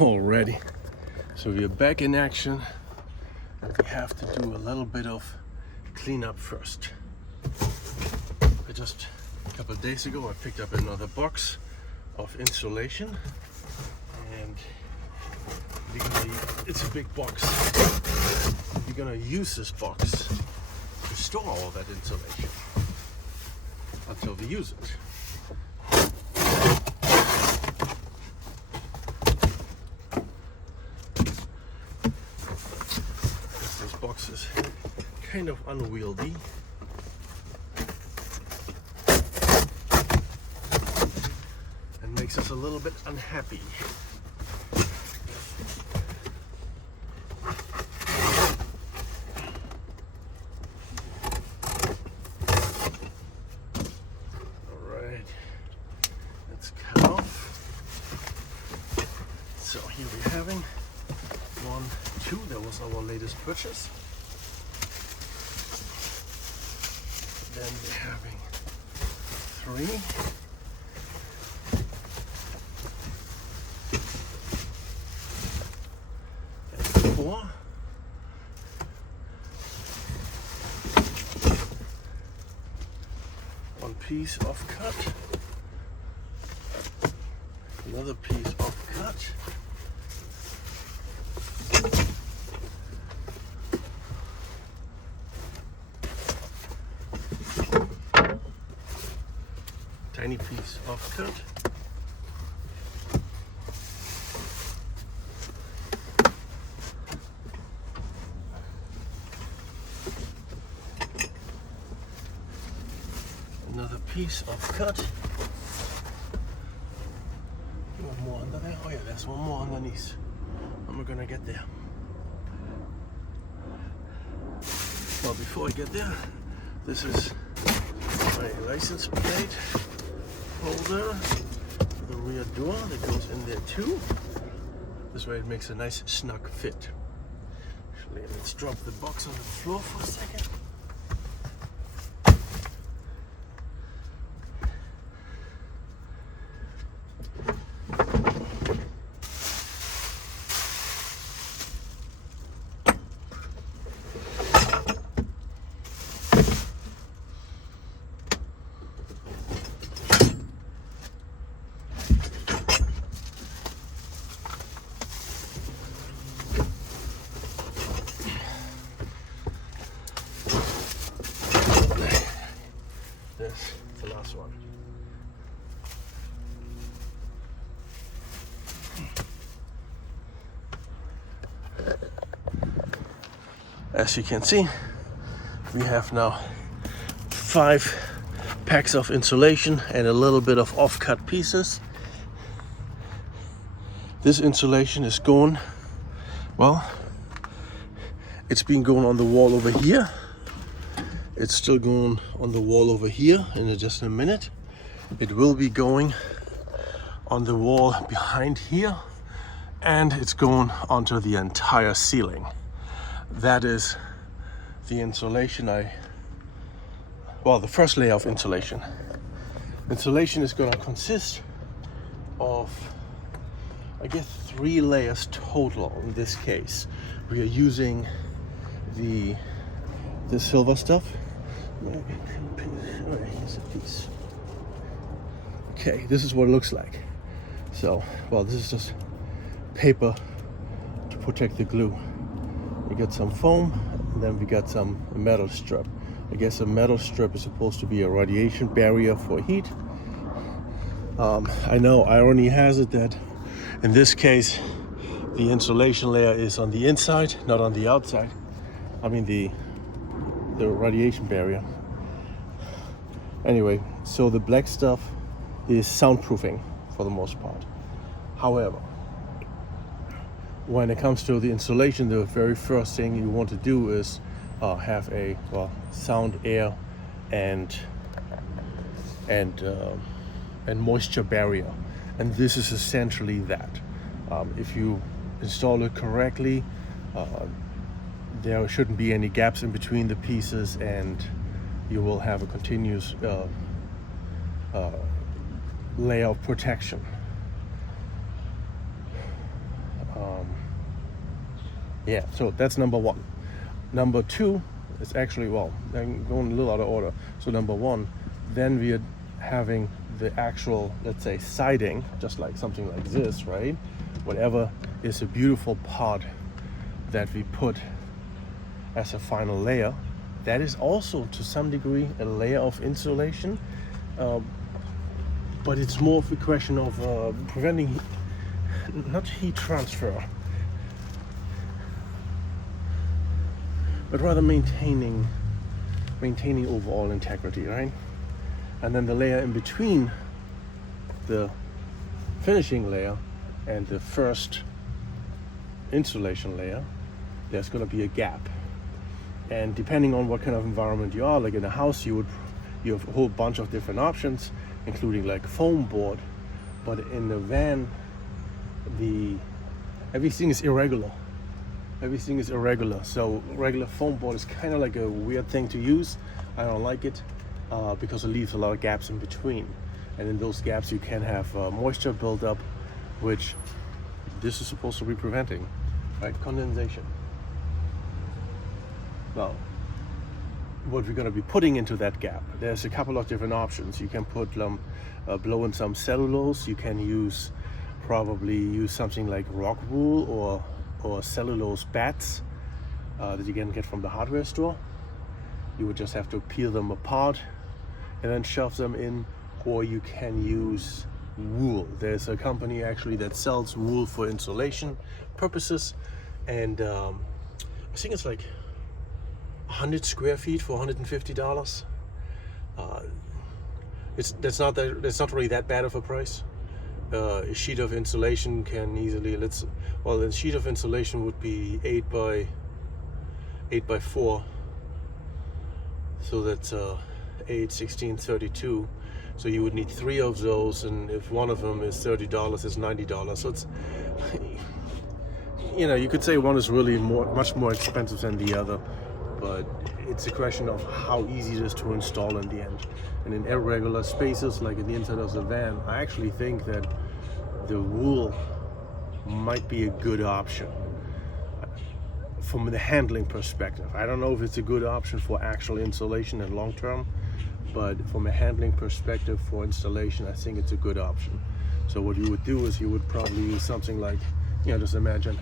Already. So we are back in action, and we have to do a little bit of cleanup first. Just a couple of days ago I picked up another box of insulation, and it's a big box. We're gonna use this box to store all that insulation until we use it. This box is kind of unwieldy. And makes us a little bit unhappy. Alright, let's cut off. So here we're having 1, 2, that was our latest purchase. Then we're having 3. And 4. One piece of cut. Another piece of cut. Tiny piece of cut. Another piece of cut. One more under there. Oh yeah, there's one more underneath. And we're gonna get there. Well, before I get there, this is my license plate holder, the rear door that goes in there too. This way it makes a nice snug fit. Actually, let's drop the box on the floor for a second. This is the last one. As you can see, we have now 5 packs of insulation and a little bit of off-cut pieces. This insulation is going, well, it's been going on the wall over here. It's still going on the wall over here in just a minute. It will be going on the wall behind here, and it's going onto the entire ceiling. That is the insulation the first layer of insulation. Insulation is going to consist of, I guess, 3 layers total in this case. We are using the silver stuff. Here's a piece. Okay, this is what it looks like. So, well, this is just paper to protect the glue. We got some foam, and then we got some metal strip. I guess a metal strip is supposed to be a radiation barrier for heat. I know irony has it that in this case the insulation layer is on the inside, not on the outside. I mean the radiation barrier. Anyway, so the black stuff is soundproofing for the most part. However, when it comes to the insulation, the very first thing you want to do is have a sound, air, and moisture barrier, and this is essentially that. If you install it correctly, there shouldn't be any gaps in between the pieces, and you will have a continuous layer of protection. Yeah, so that's number one. Number two is actually, well, I'm going a little out of order. So number one, then we're having the actual, let's say, siding, just like something like this, right? Whatever is a beautiful part that we put as a final layer, that is also to some degree a layer of insulation, but it's more of a question of preventing, not heat transfer, but rather maintaining overall integrity, right? And then the layer in between the finishing layer and the first insulation layer, there's going to be a gap. And depending on what kind of environment you are, like in a house, you have a whole bunch of different options, including like foam board. But in the van, everything is irregular. Everything is irregular. So regular foam board is kind of like a weird thing to use. I don't like it because it leaves a lot of gaps in between. And in those gaps, you can have moisture buildup, which this is supposed to be preventing, right? Condensation. Well, what we're going to be putting into that gap, there's a couple of different options. You can put blow in some cellulose. You can probably use something like rock wool or cellulose bats that you can get from the hardware store. You would just have to peel them apart and then shove them in, or you can use wool. There's a company actually that sells wool for insulation purposes, and I think it's like 100 square feet for $150. That's not really that bad of a price. A sheet of insulation can easily, the sheet of insulation would be 8 by 4, so that's 8, 16, 32. So you would need 3 of those, and if one of them is $30, it's $90. So it's, you could say one is really much more expensive than the other, but it's a question of how easy it is to install in the end. And in irregular spaces, like in the inside of the van, I actually think that the wool might be a good option from the handling perspective. I don't know if it's a good option for actual insulation and long term, but from a handling perspective for installation, I think it's a good option. So what you would do is you would probably use something like, just imagine,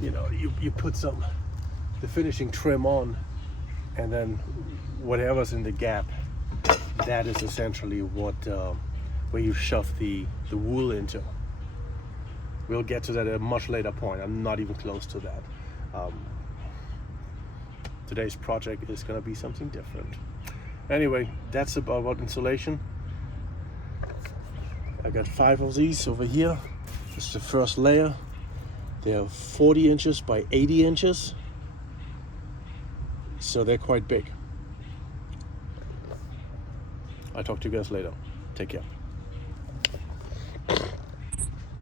you put the finishing trim on, and then whatever's in the gap, that is essentially where you shove the wool into. We'll get to that at a much later point. I'm not even close to that. Today's project is going to be something different. Anyway, that's about insulation. I got 5 of these over here. This is the first layer. They're 40 inches by 80 inches. So they're quite big. I'll talk to you guys later. Take care.